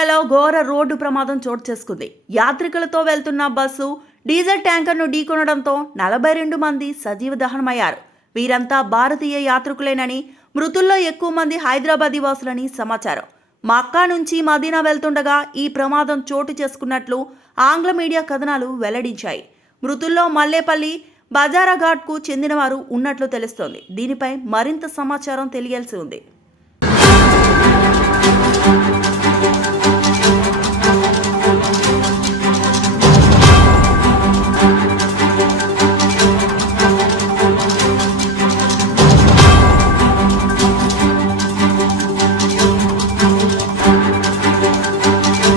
ఇండియాలో ఘోర రోడ్డు ప్రమాదం చోటు చేసుకుంది. యాత్రికులతో వెళ్తున్న బస్సు డీజిల్ ట్యాంకర్ను ఢీకొనడంతో 42 మంది సజీవ దహనమయ్యారు. వీరంతా భారతీయ యాత్రికులేనని, మృతుల్లో ఎక్కువ మంది హైదరాబాద్ వాసులని సమాచారం. మక్కా నుంచి మదీనా వెళ్తుండగా ఈ ప్రమాదం చోటు చేసుకున్నట్లు ఆంగ్ల మీడియా కథనాలు వెల్లడించాయి. మృతుల్లో మల్లేపల్లి, బజారాఘాట్కు చెందినవారు ఉన్నట్లు తెలుస్తోంది. దీనిపై మరింత సమాచారం తెలియాల్సి ఉంది.